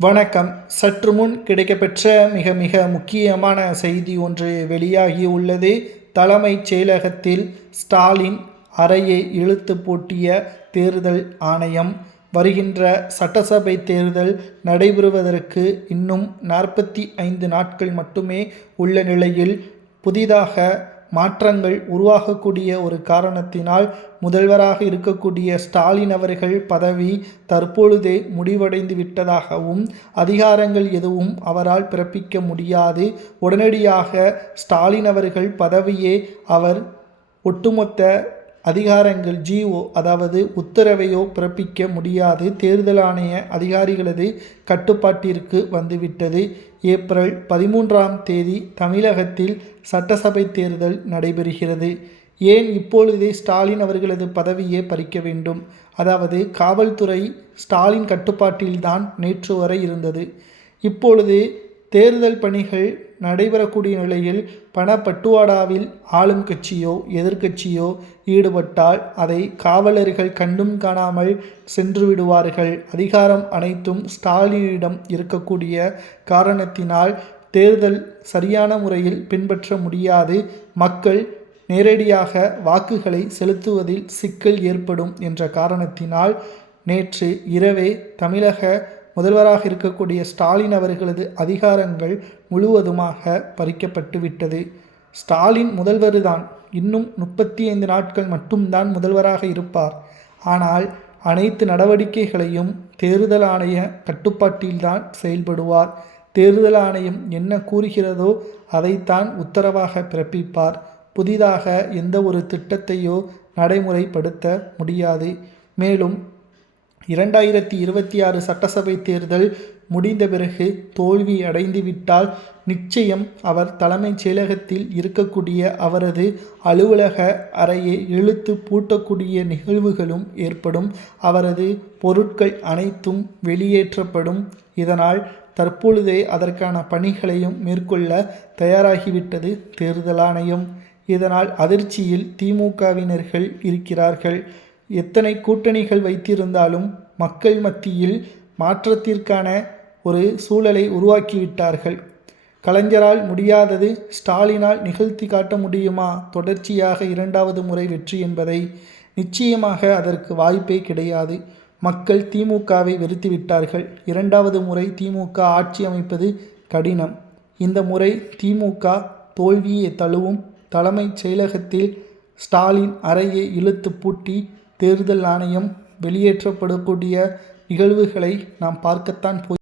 வணக்கம். சற்று முன் கிடைக்கப்பெற்ற மிக மிக முக்கியமான செய்தி ஒன்று வெளியாகியுள்ளது. தலைமைச் செயலகத்தில் ஸ்டாலின் அறையை இழுத்து பூட்டிய தேர்தல் ஆணையம். வருகின்ற சட்டசபை தேர்தல் நடைபெறுவதற்கு இன்னும் 45 நாட்கள் மட்டுமே உள்ள நிலையில் புதிதாக மாற்றங்கள் உருவாகக்கூடிய ஒரு காரணத்தினால் முதல்வராக இருக்கக்கூடிய ஸ்டாலின் அவர்கள் பதவி தற்பொழுதே முடிவடைந்து விட்டதாகவும் அதிகாரங்கள் எதுவும் அவரால் பிறப்பிக்க முடியாது, உடனடியாக ஸ்டாலின் அவர்கள் பதவியே அவர் ஒட்டுமொத்த அதிகாரங்கள் ஜிஓ அதாவது உத்தரவையோ பிறப்பிக்க முடியாது, தேர்தல் ஆணைய அதிகாரிகளது கட்டுப்பாட்டிற்கு வந்துவிட்டது. ஏப்ரல் 13ஆம் தேதி தமிழகத்தில் சட்டசபை தேர்தல் நடைபெறுகிறது. ஏன் இப்பொழுதே ஸ்டாலின் அவர்களது பதவியே பறிக்க வேண்டும்? அதாவது காவல்துறை ஸ்டாலின் கட்டுப்பாட்டில்தான் நேற்று வரை இருந்தது. இப்பொழுது தேர்தல் பணிகள் நடைபெறக்கூடிய நிலையில் பணப்பட்டுவாடாவில் ஆளும் கட்சியோ எதிர்க்கட்சியோ ஈடுபட்டால் அதை காவலர்கள் கண்டும் காணாமல் சென்று விடுவார்கள். அதிகாரம் அனைத்தும் ஸ்டாலினிடம் இருக்கக்கூடிய காரணத்தினால் தேர்தல் சரியான முறையில் பின்பற்ற முடியாது. மக்கள் நேரடியாக வாக்குகளை செலுத்துவதில் சிக்கல் ஏற்படும் என்ற காரணத்தினால் நேற்று இரவே தமிழக முதல்வராக இருக்கக்கூடிய ஸ்டாலின் அவர்களது அதிகாரங்கள் முழுவதுமாக பறிக்கப்பட்டு விட்டது. ஸ்டாலின் முதல்வர்தான், இன்னும் 35 நாட்கள் மட்டும்தான் முதல்வராக இருப்பார். ஆனால் அனைத்து நடவடிக்கைகளையும் தேர்தல் ஆணைய கட்டுப்பாட்டில்தான் செயல்படுவார். தேர்தல் ஆணையம் என்ன கூறுகிறதோ அதைத்தான் உத்தரவாக பிறப்பிப்பார். புதிதாக எந்த ஒரு திட்டத்தையோ நடைமுறைப்படுத்த முடியாது. மேலும் 2026 சட்டசபை தேர்தல் முடிந்த பிறகு தோல்வி அடைந்துவிட்டால் நிச்சயம் அவர் தலைமைச் செயலகத்தில் இருக்கக்கூடிய அவரது அலுவலக அறையை இழுத்து பூட்டக்கூடிய நிகழ்வுகளும் ஏற்படும். அவரது பொருட்கள் அனைத்தும் வெளியேற்றப்படும். இதனால் தற்பொழுதே அதற்கான பணிகளையும் மேற்கொள்ள தயாராகிவிட்டது தேர்தல் ஆணையம். இதனால் அதிர்ச்சியில் திமுகவினர்கள் இருக்கிறார்கள். எத்தனை கூட்டணிகள் வைத்திருந்தாலும் மக்கள் மத்தியில் மாற்றத்திற்கான ஒரு சூழலை உருவாக்கிவிட்டார்கள். கலைஞரால் முடியாதது ஸ்டாலினால் நிகழ்த்தி காட்ட முடியுமா தொடர்ச்சியாக 2வது முறை வெற்றி என்பதை? நிச்சயமாக அதற்கு வாய்ப்பே கிடையாது. மக்கள் திமுகவை வெறுத்துவிட்டார்கள். 2வது முறை திமுக ஆட்சி அமைப்பது கடினம். இந்த முறை திமுக தோல்வியை தழுவும். தலைமைச் செயலகத்தில் ஸ்டாலின் அறையை இழுத்து பூட்டி தேர்தல் ஆணையம் வெளியேற்றப்படக்கூடிய நிகழ்வுகளை நாம் பார்க்கத்தான்